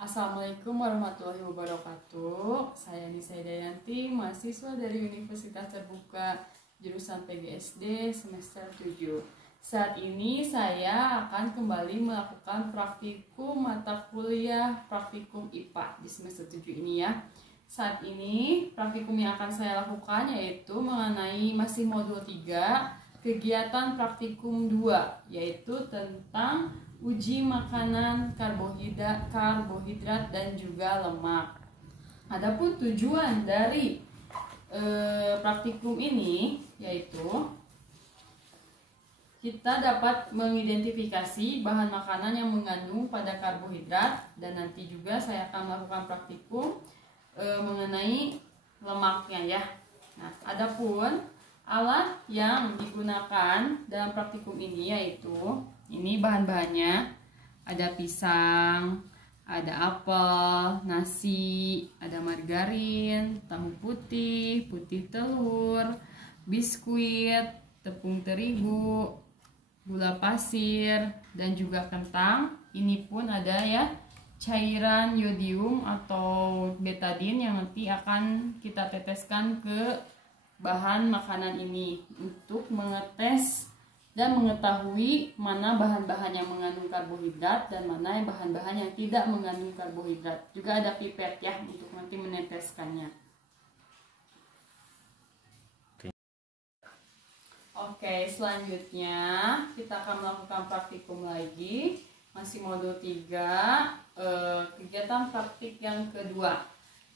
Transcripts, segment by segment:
Assalamualaikum warahmatullahi wabarakatuh. Saya Nisa Dayanti, mahasiswa dari Universitas Terbuka jurusan PGSD semester 7. Saat ini saya akan kembali melakukan praktikum mata kuliah praktikum IPA di semester 7 ini ya. Saat ini praktikum yang akan saya lakukan yaitu mengenai masih modul 3, kegiatan praktikum 2, yaitu tentang uji makanan, karbohidrat dan juga lemak. Adapun tujuan dari praktikum ini yaitu kita dapat mengidentifikasi bahan makanan yang mengandung pada karbohidrat, dan nanti juga saya akan melakukan praktikum mengenai lemaknya ya. Nah, adapun alat yang digunakan dalam praktikum ini yaitu ini bahan-bahannya, ada pisang, ada apel, nasi, ada margarin, tahu putih, putih telur, biskuit, tepung terigu, gula pasir, dan juga kentang. Ini pun ada ya cairan yodium atau betadin yang nanti akan kita teteskan ke bahan makanan ini untuk mengetes dan mengetahui mana bahan-bahan yang mengandung karbohidrat dan mana yang bahan-bahan yang tidak mengandung karbohidrat. Juga ada pipet ya untuk nanti meneteskannya. Oke, selanjutnya kita akan melakukan praktikum lagi. Masih modul 3, kegiatan praktik yang kedua.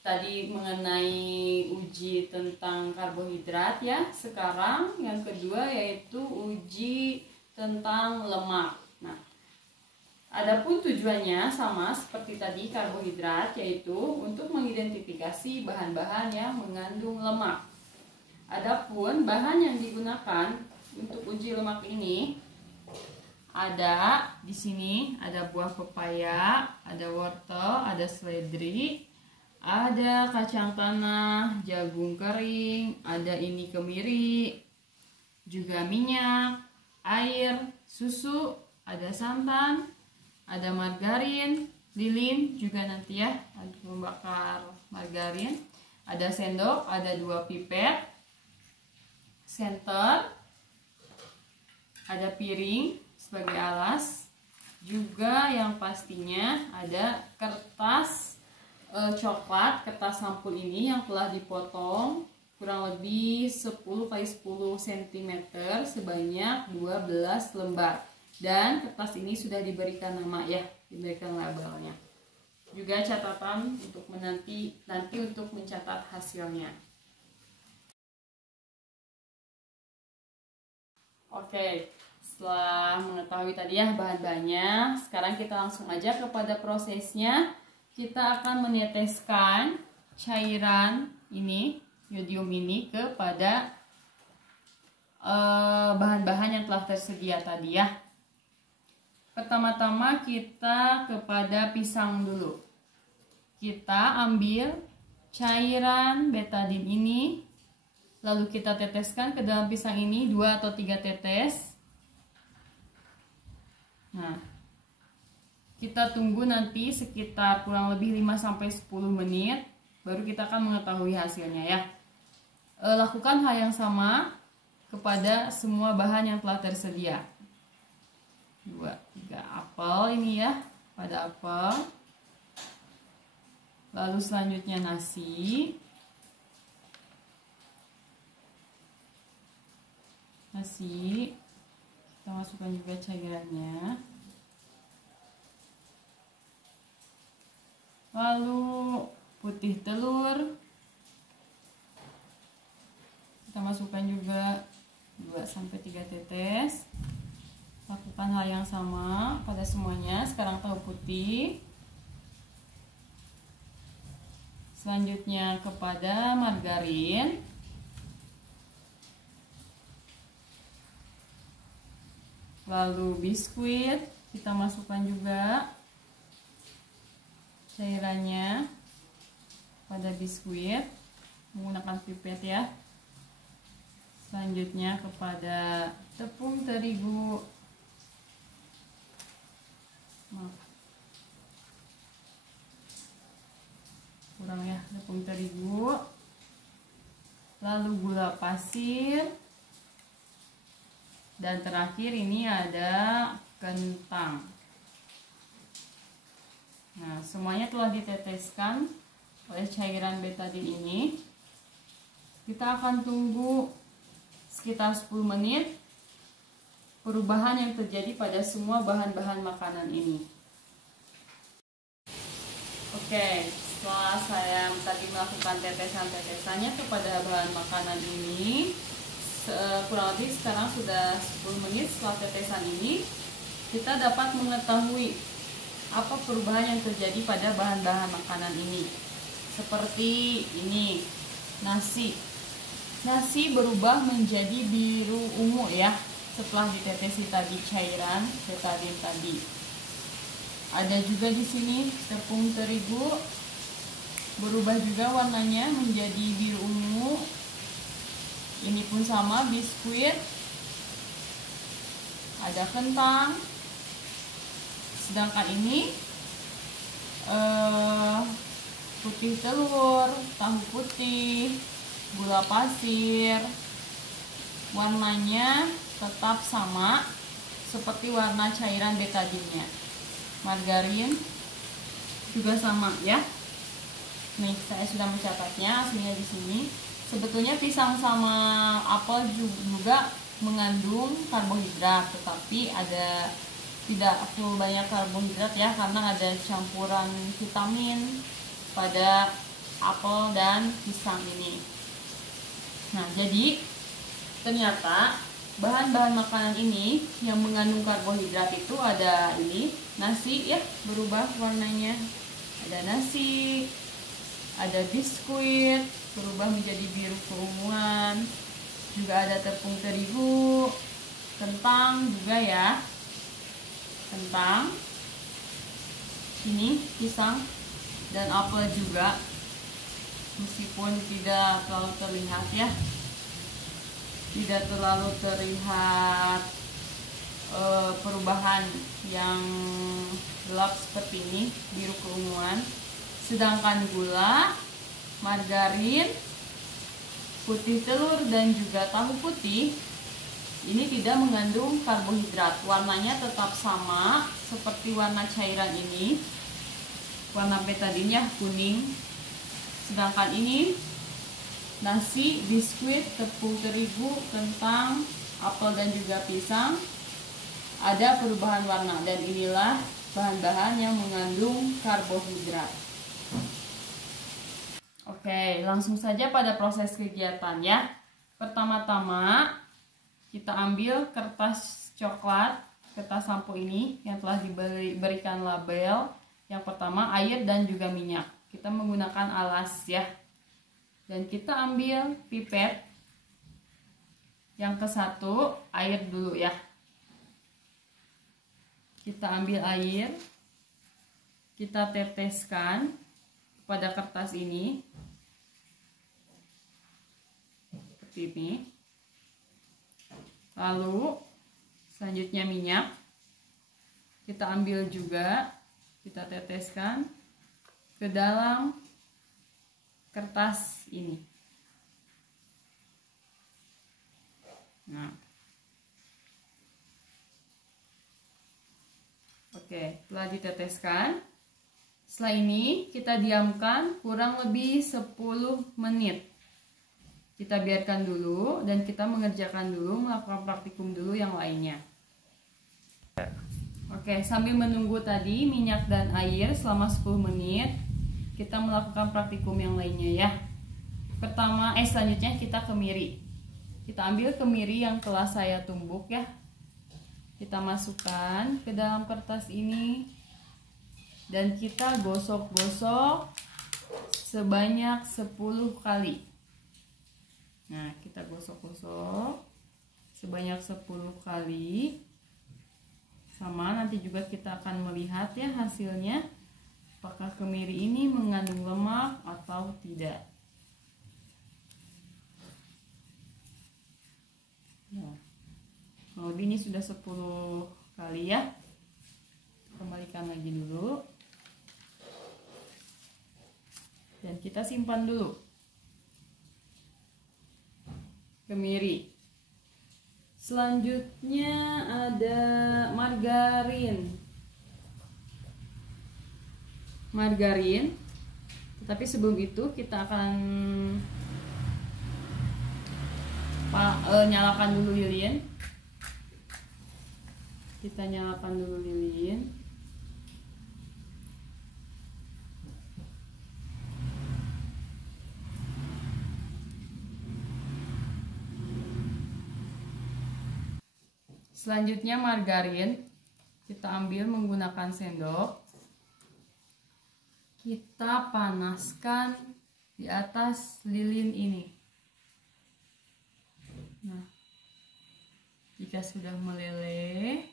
Tadi mengenai uji tentang karbohidrat ya. Sekarang yang kedua yaitu uji tentang lemak. Nah, adapun tujuannya sama seperti tadi karbohidrat, yaitu untuk mengidentifikasi bahan-bahan yang mengandung lemak. Adapun bahan yang digunakan untuk uji lemak ini ada di sini, ada buah pepaya, ada wortel, ada seledri, ada kacang tanah, jagung kering, ada ini kemiri, juga minyak, air, susu, ada santan, ada margarin, lilin juga nanti ya untuk membakar margarin, ada sendok, ada 2 pipet, senter, ada piring sebagai alas, juga yang pastinya ada kertas coklat, kertas sampul ini yang telah dipotong kurang lebih 10 x 10 cm sebanyak 12 lembar, dan kertas ini sudah diberikan nama ya, diberikan labelnya. Juga catatan untuk nanti untuk mencatat hasilnya. Oke, setelah mengetahui tadi ya bahan-bahannya, sekarang kita langsung aja kepada prosesnya. Kita akan meneteskan cairan ini, yodium ini, kepada bahan-bahan yang telah tersedia tadi ya. Pertama-tama kita kepada pisang dulu. Kita ambil cairan betadin ini, lalu kita teteskan ke dalam pisang ini 2 atau 3 tetes. Nah, kita tunggu nanti sekitar kurang lebih 5-10 menit, baru kita akan mengetahui hasilnya ya. Lakukan hal yang sama kepada semua bahan yang telah tersedia. 2-3 apel ini ya, pada apel. Lalu selanjutnya nasi. Kita masukkan juga cairannya. Lalu putih telur kita masukkan juga 2-3 tetes. Lakukan hal yang sama pada semuanya. Sekarang tahu putih. Selanjutnya kepada margarin. Lalu biskuit kita masukkan juga cairannya pada biskuit menggunakan pipet ya. Selanjutnya kepada tepung terigu. kurang ya, tepung terigu, lalu gula pasir, dan terakhir ini ada kentang. Nah, semuanya telah diteteskan oleh cairan betadin ini. Kita akan tunggu sekitar 10 menit perubahan yang terjadi pada semua bahan-bahan makanan ini. Oke, setelah saya tadi melakukan tetesan-tetesannya kepada bahan makanan ini, kurang lebih sekarang sudah 10 menit setelah tetesan ini, kita dapat mengetahui apa perubahan yang terjadi pada bahan-bahan makanan ini. Seperti ini, nasi berubah menjadi biru ungu ya, setelah ditetesi tadi cairan betadin tadi. Ada juga di sini tepung terigu berubah juga warnanya menjadi biru ungu. Ini pun sama, biskuit, ada kentang. Sedangkan ini putih telur, tahu putih, gula pasir, warnanya tetap sama seperti warna cairan betadinnya. Margarin juga sama ya. Nih, saya sudah mencatatnya hasilnya di sini. Sebetulnya pisang sama apel juga mengandung karbohidrat, tetapi tidak full banyak karbohidrat ya, karena ada campuran vitamin pada apel dan pisang ini. Nah, jadi ternyata bahan-bahan makanan ini yang mengandung karbohidrat itu ada ini, nasi ya, berubah warnanya. Ada nasi, ada biskuit, berubah menjadi biru keunguan. Juga ada tepung terigu, kentang juga ya. Kentang, ini pisang dan apel juga, meskipun tidak terlalu terlihat ya, tidak terlalu terlihat perubahan yang gelap seperti ini, biru keunguan. Sedangkan gula, margarin, putih telur dan juga tahu putih ini tidak mengandung karbohidrat. Warnanya tetap sama seperti warna cairan ini, warna betadinnya kuning. Sedangkan ini nasi, biskuit, tepung terigu, kentang, apel dan juga pisang ada perubahan warna, dan inilah bahan-bahan yang mengandung karbohidrat. Oke, langsung saja pada proses kegiatan ya. Pertama-tama kita ambil kertas coklat, kertas sampo ini yang telah diberikan label. Yang pertama air dan juga minyak. Kita menggunakan alas ya. Dan kita ambil pipet. Yang ke satu air dulu ya. Kita ambil air. Kita teteskan pada kertas ini. Seperti ini. Lalu selanjutnya minyak. Kita ambil juga. Kita teteskan ke dalam kertas ini. Nah, oke, telah diteteskan. Setelah ini kita diamkan kurang lebih 10 menit. Kita biarkan dulu dan kita mengerjakan dulu, melakukan praktikum dulu yang lainnya. Oke, sambil menunggu tadi minyak dan air selama 10 menit, kita melakukan praktikum yang lainnya ya. Selanjutnya kita kemiri. Kita ambil kemiri yang telah saya tumbuk ya. Kita masukkan ke dalam kertas ini dan kita gosok-gosok sebanyak 10 kali. Nah, kita gosok-gosok sebanyak 10 kali. Sama, nanti juga kita akan melihat ya hasilnya, apakah kemiri ini mengandung lemak atau tidak. Nah, lebih ini sudah 10 kali ya. Kembalikan lagi dulu. Dan kita simpan dulu. Kemiri. Selanjutnya ada margarin. Tetapi sebelum itu kita akan nyalakan dulu lilin. Kita nyalakan dulu lilin. Selanjutnya margarin kita ambil menggunakan sendok. Kita panaskan di atas lilin ini. Nah, jika sudah meleleh,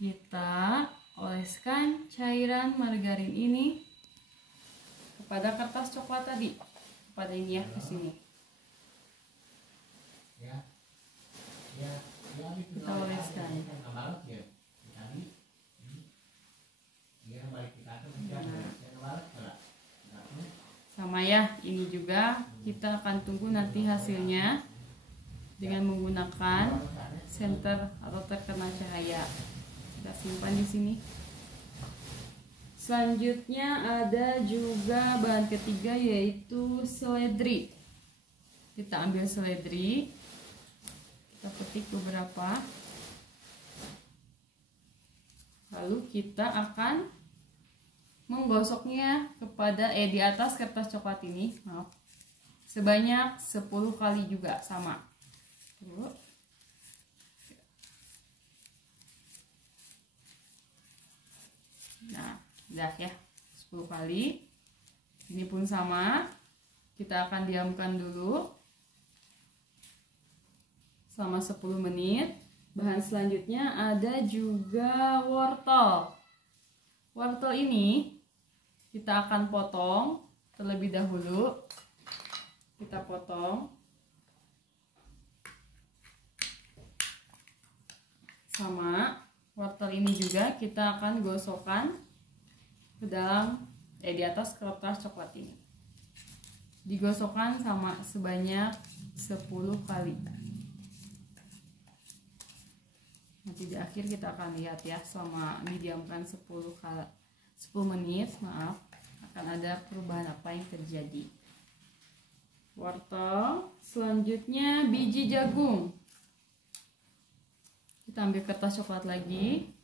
kita oleskan cairan margarin ini kepada kertas coklat tadi, kepada ini ya, ke sini. Kita oleskan. Sama ya, ini juga kita akan tunggu nanti hasilnya dengan menggunakan senter atau terkena cahaya. Kita simpan di sini. Selanjutnya ada juga bahan ketiga, yaitu seledri. Kita ambil seledri, kita petik beberapa, lalu kita akan menggosoknya kepada di atas kertas coklat ini, maaf, sebanyak 10 kali juga, sama. Nah, udah ya, 10 kali. Ini pun sama. Kita akan diamkan dulu selama 10 menit. Bahan selanjutnya ada juga wortel. Wortel ini kita akan potong terlebih dahulu. Kita potong sama. Wortel ini juga kita akan gosokkan ke dalam di atas kertas coklat ini. Digosokkan sama sebanyak 10 kali. Nanti di akhir kita akan lihat ya, selama didiamkan 10 menit, maaf, akan ada perubahan apa yang terjadi. Wortel. Selanjutnya biji jagung. Kita ambil kertas coklat lagi.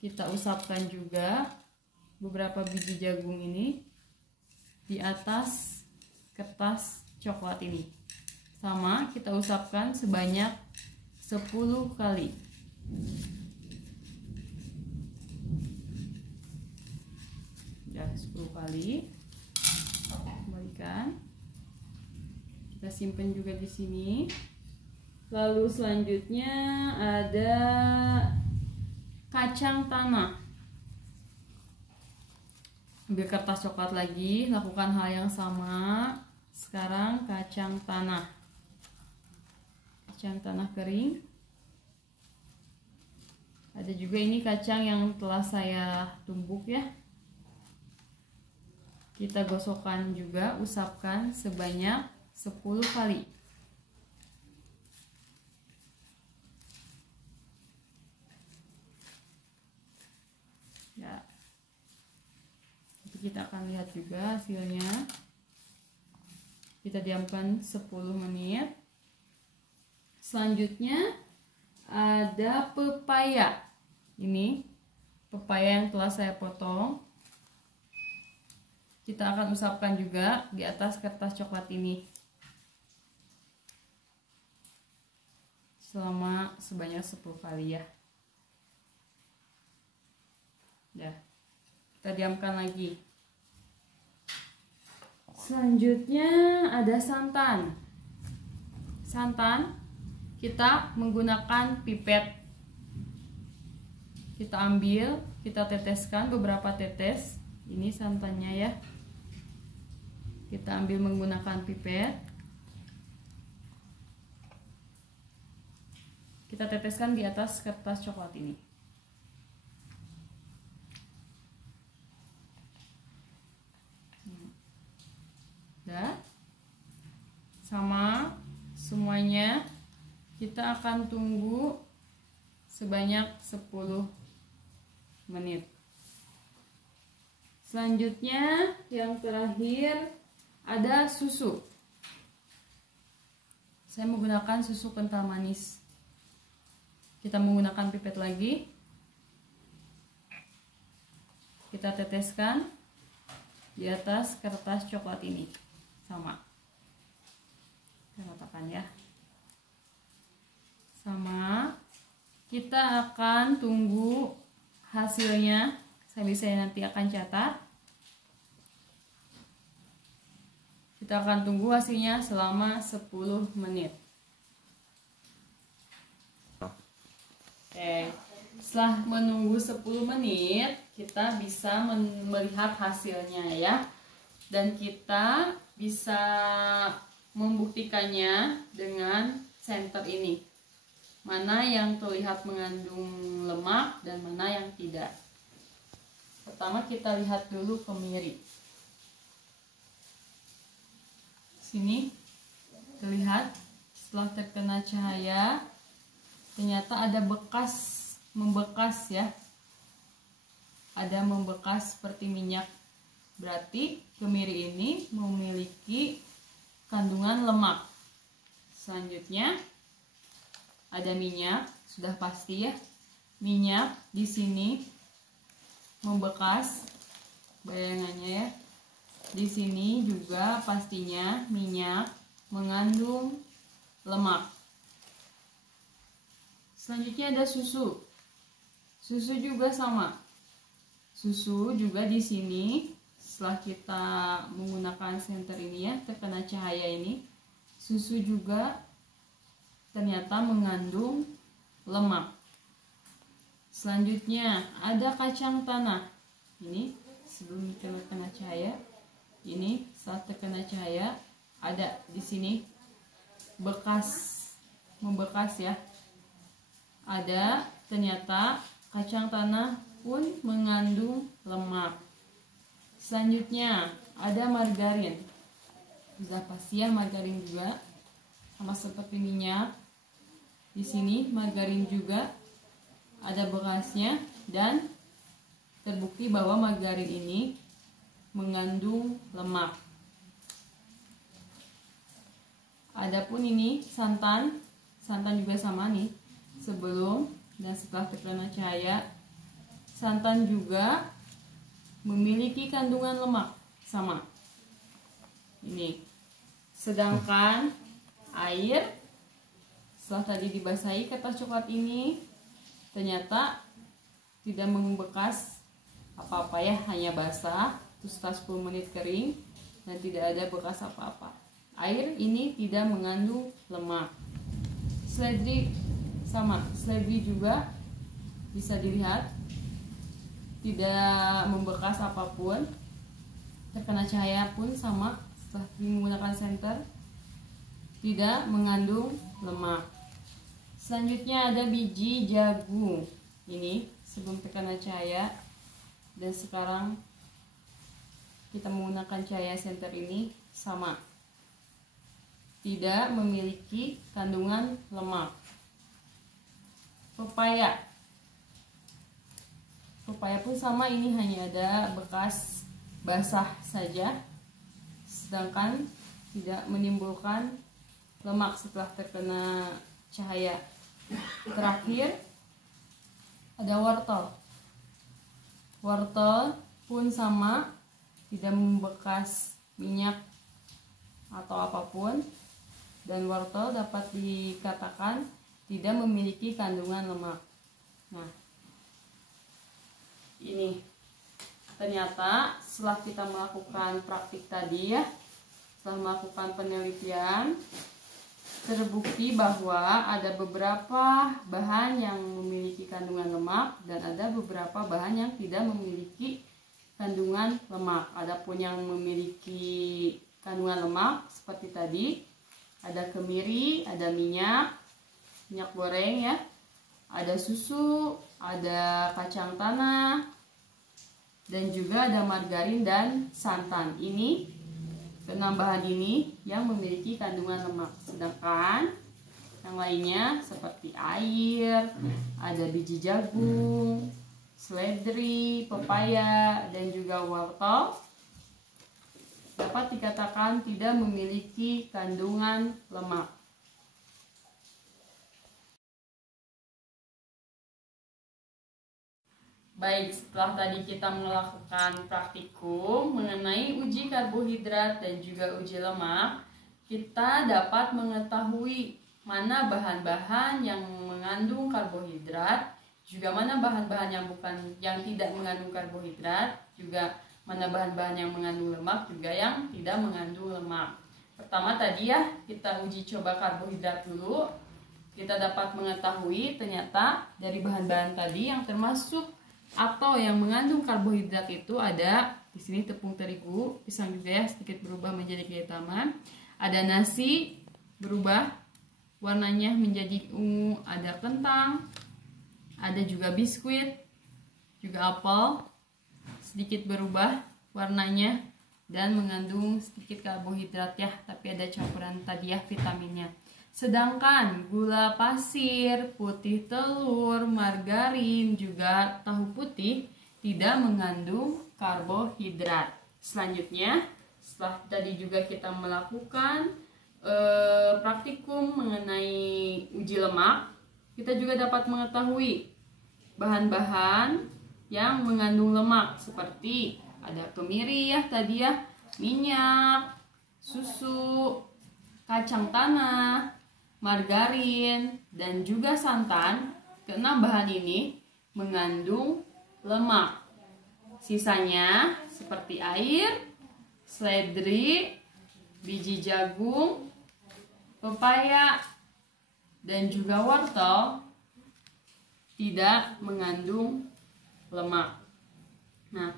Kita usapkan juga beberapa biji jagung ini di atas kertas coklat ini. Sama, kita usapkan sebanyak 10 kali. Ya, 10 kali. Kembalikan. Kita simpan juga di sini. Lalu selanjutnya ada kacang tanah. Ambil kertas coklat lagi, lakukan hal yang sama. Sekarang kacang tanah. Kacang tanah kering. Ada juga ini kacang yang telah saya tumbuk ya. Kita gosokkan juga, usapkan sebanyak 10 kali. Ya. Nanti kita akan lihat juga hasilnya. Kita diamkan 10 menit. Selanjutnya ada pepaya. Ini pepaya yang telah saya potong. Kita akan usapkan juga di atas kertas coklat ini selama sebanyak 10 kali ya. Ya, kita diamkan lagi. Selanjutnya ada santan. Santan kita menggunakan pipet. Kita ambil, kita teteskan beberapa tetes. Ini santannya ya. Kita ambil menggunakan pipet. Kita teteskan di atas kertas coklat ini. kita akan tunggu sebanyak 10 menit. Selanjutnya yang terakhir ada susu. Saya menggunakan susu kental manis. Kita menggunakan pipet lagi. Kita teteskan di atas kertas coklat ini. Sama. Kita ratakan ya. Sama. Kita akan tunggu hasilnya. Saya nanti akan catat. Kita akan tunggu hasilnya selama 10 menit. Oke. Setelah menunggu 10 menit, kita bisa melihat hasilnya ya. Dan kita bisa membuktikannya dengan senter ini. Mana yang terlihat mengandung lemak dan mana yang tidak. Pertama kita lihat dulu kemiri. Sini terlihat setelah terkena cahaya ternyata ada bekas membekas ya. Ada membekas seperti minyak. Berarti kemiri ini memiliki kandungan lemak. Selanjutnya ada minyak, sudah pasti ya. Minyak di sini membekas, bayangannya ya. Di sini juga pastinya minyak mengandung lemak. Selanjutnya ada susu. Susu juga sama. Susu juga di sini setelah kita menggunakan senter ini ya, terkena cahaya ini, susu juga ternyata mengandung lemak. Selanjutnya ada kacang tanah. Ini sebelum terkena cahaya, ini saat terkena cahaya ada di sini bekas membekas ya. Ada ternyata kacang tanah pun mengandung lemak. Selanjutnya ada margarin. Sudah pasti ya margarin juga sama seperti minyak. Di sini margarin juga ada bekasnya dan terbukti bahwa margarin ini mengandung lemak. Adapun ini santan, santan juga sama nih. Sebelum dan setelah terkena cahaya, santan juga memiliki kandungan lemak sama. Ini. Sedangkan air setelah tadi dibasahi kertas coklat ini ternyata tidak membekas apa-apa ya, hanya basah. Terus setelah 10 menit kering dan tidak ada bekas apa-apa. Air ini tidak mengandung lemak. Seledri sama, seledri juga bisa dilihat tidak membekas apapun. Terkena cahaya pun sama, setelah menggunakan senter tidak mengandung lemak. Selanjutnya ada biji jagung. Ini sebelum terkena cahaya dan sekarang kita menggunakan cahaya senter ini sama, tidak memiliki kandungan lemak. Pepaya, pepaya pun sama, ini hanya ada bekas basah saja, sedangkan tidak menimbulkan lemak setelah terkena cahaya. Terakhir ada wortel. Wortel pun sama, tidak membekas minyak atau apapun, dan wortel dapat dikatakan tidak memiliki kandungan lemak. Nah, ini ternyata setelah kita melakukan praktik tadi ya, setelah melakukan penelitian, terbukti bahwa ada beberapa bahan yang memiliki kandungan lemak dan ada beberapa bahan yang tidak memiliki kandungan lemak. Adapun yang memiliki kandungan lemak seperti tadi, ada kemiri, ada minyak goreng ya, ada susu, ada kacang tanah, dan juga ada margarin dan santan. Ini 6 bahan ini yang memiliki kandungan lemak, sedangkan yang lainnya seperti air, ada biji jagung, seledri, pepaya, dan juga wortel dapat dikatakan tidak memiliki kandungan lemak. Baik, setelah tadi kita melakukan praktikum mengenai uji karbohidrat dan juga uji lemak, kita dapat mengetahui mana bahan-bahan yang mengandung karbohidrat, juga mana bahan-bahan yang tidak mengandung karbohidrat, juga mana bahan-bahan yang mengandung lemak, juga yang tidak mengandung lemak. Pertama tadi ya, kita uji coba karbohidrat dulu. Kita dapat mengetahui ternyata dari bahan-bahan tadi yang termasuk atau yang mengandung karbohidrat itu ada di sini tepung terigu, pisang juga ya sedikit berubah menjadi kehitaman. Ada nasi berubah warnanya menjadi ungu, ada kentang, ada juga biskuit, juga apel sedikit berubah warnanya dan mengandung sedikit karbohidrat ya, tapi ada campuran tadi ya vitaminnya. Sedangkan gula pasir, putih telur, margarin, juga tahu putih tidak mengandung karbohidrat. Selanjutnya, setelah tadi juga kita melakukan praktikum mengenai uji lemak, kita juga dapat mengetahui bahan-bahan yang mengandung lemak seperti ada kemiri ya tadi ya, minyak, susu, kacang tanah, margarin, dan juga santan. Keenam bahan ini mengandung lemak. Sisanya seperti air, seledri, biji jagung, pepaya, dan juga wortel tidak mengandung lemak. Nah,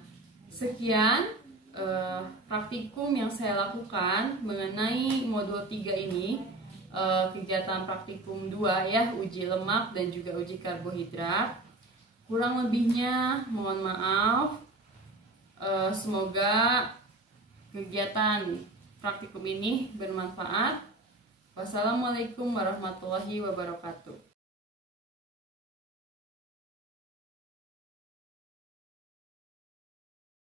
sekian praktikum yang saya lakukan mengenai modul 3 ini. Kegiatan praktikum 2 ya, uji lemak dan juga uji karbohidrat. Kurang lebihnya mohon maaf. Semoga kegiatan praktikum ini bermanfaat. Wassalamualaikum warahmatullahi wabarakatuh.